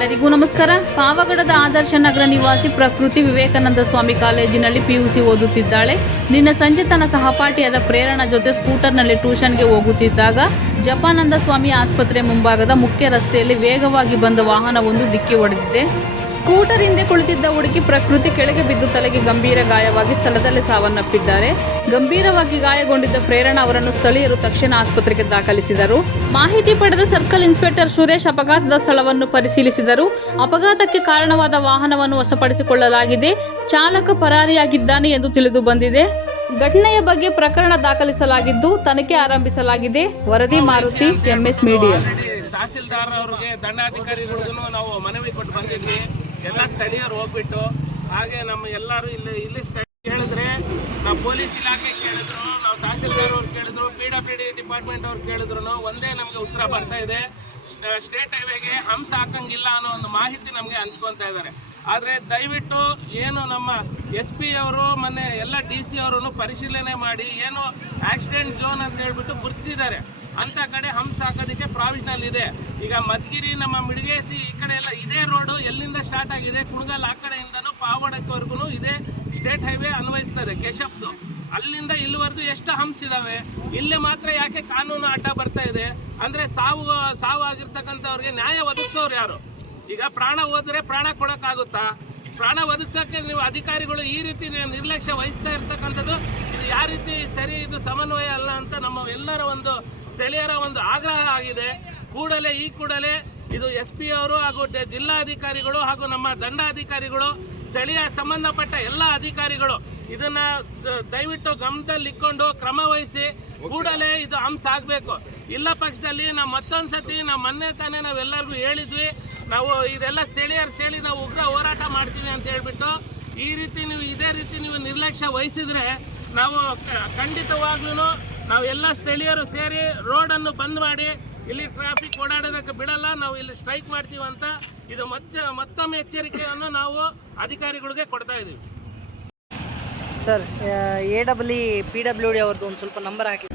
ಎಲ್ಲರಿಗೂ ನಮಸ್ಕಾರ. ಪಾವಗಡದ ಆದರ್ಶ ನಗರ ನಿವಾಸಿ ಪ್ರಕೃತಿ ವಿವೇಕಾನಂದ ಸ್ವಾಮಿ ಕಾಲೇಜಿನಲ್ಲಿ ಪಿಯುಸಿ ಓದುತ್ತಿದ್ದಾಳೆ. ನಿನ್ನ ಸಂಜೆ ತನ್ನ ಸಹಪಾಠಿಯಾದ ಪ್ರೇರಣಾ ಜೊತೆ ಸ್ಕೂಟರ್ನಲ್ಲಿ ಟ್ಯೂಷನ್ಗೆ ಹೋಗುತ್ತಿದ್ದಾಗ ಜಪಾನಂದ ಸ್ವಾಮಿ ಆಸ್ಪತ್ರೆ ಮುಂಭಾಗದ ಮುಖ್ಯ ರಸ್ತೆಯಲ್ಲಿ ವೇಗವಾಗಿ ಬಂದ ವಾಹನವೊಂದು ಡಿಕ್ಕಿ ಹೊಡೆದಿದೆ. ಸ್ಕೂಟರ್ ಹಿಂದೆ ಕುಳಿತಿದ್ದ ಹುಡುಗಿ ಪ್ರಕೃತಿ ಕೆಳಗೆ ಬಿದ್ದು ತಲೆಗೆ ಗಂಭೀರ ಗಾಯವಾಗಿ ಸ್ಥಳದಲ್ಲೇ ಸಾವನ್ನಪ್ಪಿದ್ದಾರೆ. ಗಂಭೀರವಾಗಿ ಗಾಯಗೊಂಡಿದ್ದ ಪ್ರೇರಣಾ ಅವರನ್ನು ಸ್ಥಳೀಯರು ತಕ್ಷಣ ಆಸ್ಪತ್ರೆಗೆ ದಾಖಲಿಸಿದರು. ಮಾಹಿತಿ ಪಡೆದ ಸರ್ಕಲ್ ಇನ್ಸ್ಪೆಕ್ಟರ್ ಸುರೇಶ್ ಅಪಘಾತದ ಸ್ಥಳವನ್ನು ಪರಿಶೀಲಿಸಿದರು. ಅಪಘಾತಕ್ಕೆ ಕಾರಣವಾದ ವಾಹನವನ್ನು ವಶಪಡಿಸಿಕೊಳ್ಳಲಾಗಿದೆ. ಚಾಲಕ ಪರಾರಿಯಾಗಿದ್ದಾನೆ ಎಂದು ತಿಳಿದು ಬಂದಿದೆ. ಘಟನೆಯ ಬಗ್ಗೆ ಪ್ರಕರಣ ದಾಖಲಿಸಲಾಗಿದ್ದು ತನಿಖೆ ಆರಂಭಿಸಲಾಗಿದೆ. ವರದಿ ಮಾರುತಿ ಎಂಎಸ್ ಮೀಡಿಯಾ ತಹಸೀಲ್ದಾರ್ ಅವರಿಗೆ ದಂಡಾಧಿಕಾರಿಗಳಿಗೂ ನಾವು ಮನವಿ ಕೊಟ್ಟು ಬಂದಿದ್ವಿ. ಎಲ್ಲ ಸ್ಥಳೀಯರು ಹೋಗ್ಬಿಟ್ಟು, ಹಾಗೆ ನಮ್ಮ ಎಲ್ಲರೂ ಇಲ್ಲಿ ಇಲ್ಲಿ ಕೇಳಿದ್ರೆ ನಾವು ಪೊಲೀಸ್ ಇಲಾಖೆ ಕೇಳಿದ್ರು, ನಾವು ತಹಸೀಲ್ದಾರ್ ಅವ್ರು ಕೇಳಿದ್ರು ಪಿ ಡಬ್ಲ್ಯೂ ಡಿ ಡಿಪಾರ್ಟ್ಮೆಂಟ್ ಅವ್ರು ಕೇಳಿದ್ರು, ಒಂದೇ ನಮಗೆ ಉತ್ತರ ಬರ್ತಾ ಇದೆ. ಸ್ಟೇಟ್ ಹೈವೇಗೆ ಹಂಸ ಹಾಕಂಗಿಲ್ಲ ಅನ್ನೋ ಒಂದು ಮಾಹಿತಿ ನಮಗೆ ಹಂಚ್ಕೊತಾ ಇದ್ದಾರೆ. ಆದರೆ ದಯವಿಟ್ಟು ಏನು ನಮ್ಮ ಎಸ್ ಪಿ ಅವರು ಮೊನ್ನೆ ಎಲ್ಲ ಡಿ ಸಿ ಅವರು ಪರಿಶೀಲನೆ ಮಾಡಿ ಏನು ಆಕ್ಸಿಡೆಂಟ್ ಝೋನ್ ಅಂತ ಹೇಳ್ಬಿಟ್ಟು ಗುರುತಿಸಿದ್ದಾರೆ. ಅಂತ ಕಡೆ ಹಂಸ ಹಾಕೋದಕ್ಕೆ ಪ್ರಾವಿಷನಲ್ ಇದೆ. ಈಗ ಮಧುಗಿರಿ, ನಮ್ಮ ಮಿಡಿಗೇಸಿ ಈ ಕಡೆ ಎಲ್ಲ ಇದೇ ರೋಡು, ಎಲ್ಲಿಂದ ಸ್ಟಾರ್ಟ್ ಆಗಿದೆ, ಕುಣಗಲ್ ಆ ಕಡೆಯಿಂದನೂ ಪಾವಡಕ್ವರೆಗೂ ಇದೇ ಸ್ಟೇಟ್ ಹೈವೇ ಅನ್ವಯಿಸ್ತದೆ ಕೆಶಪ್ದು. ಅಲ್ಲಿಂದ ಇಲ್ಲಿವರೆಗೂ ಎಷ್ಟು ಹಂಪ್ಸ್ ಇದಾವೆ? ಇಲ್ಲಿ ಮಾತ್ರ ಯಾಕೆ ಕಾನೂನು ಆಟ ಬರ್ತಾ ಇದೆ? ಅಂದ್ರೆ ಸಾವು ಸಾವು ಆಗಿರ್ತಕ್ಕಂಥವ್ರಿಗೆ ನ್ಯಾಯ ಒದಗಿಸೋರು ಯಾರು? ಈಗ ಪ್ರಾಣ ಹೋದರೆ ಪ್ರಾಣ ಕೊಡೋಕ್ಕಾಗುತ್ತಾ? ಪ್ರಾಣ ಒದಗಿಸೋಕೆ ನೀವು ಅಧಿಕಾರಿಗಳು ಈ ರೀತಿ ನಿರ್ಲಕ್ಷ್ಯ ವಹಿಸ್ತಾ ಇರ್ತಕ್ಕಂಥದ್ದು, ಇದು ಯಾವ ರೀತಿ ಸರಿ, ಇದು ಸಮನ್ವಯ ಅಲ್ಲ ಅಂತ ನಮ್ಮ ಎಲ್ಲರ ಒಂದು ಸ್ಥಳೀಯರ ಒಂದು ಆಗ್ರಹ ಆಗಿದೆ. ಕೂಡಲೇ, ಈ ಕೂಡಲೇ ಇದು ಎಸ್ ಪಿ ಅವರು ಹಾಗೂ ಜಿಲ್ಲಾಧಿಕಾರಿಗಳು ಹಾಗೂ ನಮ್ಮ ದಂಡಾಧಿಕಾರಿಗಳು, ಸ್ಥಳೀಯ ಸಂಬಂಧಪಟ್ಟ ಎಲ್ಲ ಅಧಿಕಾರಿಗಳು ಇದನ್ನ ದಯವಿಟ್ಟು ಗಮನದಲ್ಲಿಟ್ಕೊಂಡು ಕ್ರಮ ವಹಿಸಿ, ಕೂಡಲೇ ಇದು ಹಂಸ ಆಗಬೇಕು. ಇಲ್ಲ ಪಕ್ಷದಲ್ಲಿ ನಾವು ಮತ್ತೊಂದು ಸತಿ ನಾವು ಮೊನ್ನೆ ತಾನೇ ನಾವೆಲ್ಲರಿಗೂ ಹೇಳಿದ್ವಿ ನಾವು ಇದೆಲ್ಲ ಸ್ಥಳೀಯರು ಸೇಳಿ ನಾವು ಉಗ್ರ ಹೋರಾಟ ಮಾಡ್ತೀವಿ ಅಂತ ಹೇಳ್ಬಿಟ್ಟು ಈ ರೀತಿ ನೀವು ಇದೇ ರೀತಿ ನೀವು ನಿರ್ಲಕ್ಷ್ಯ ವಹಿಸಿದ್ರೆ ನಾವು ಖಂಡಿತವಾಗ್ಲೂ ನಾವು ಎಲ್ಲ ಸ್ಥಳೀಯರು ಸೇರಿ ರೋಡನ್ನು ಬಂದ್ ಮಾಡಿ ಇಲ್ಲಿ ಟ್ರಾಫಿಕ್ ಓಡಾಡೋದಕ್ಕೆ ಬಿಡಲ್ಲ, ನಾವು ಇಲ್ಲಿ ಸ್ಟ್ರೈಕ್ ಮಾಡ್ತೀವಿ ಅಂತ ಇದು ಮತ್ತೆ ಮತ್ತೊಮ್ಮೆ ಎಚ್ಚರಿಕೆಯನ್ನು ನಾವು ಅಧಿಕಾರಿಗಳಿಗೆ ಕೊಡ್ತಾ ಇದ್ದೀವಿ sir A W P W D ಅವ್ರದ್ದು ಒಂದು ಸ್ವಲ್ಪ ನಂಬರ್ ಹಾಕಿ.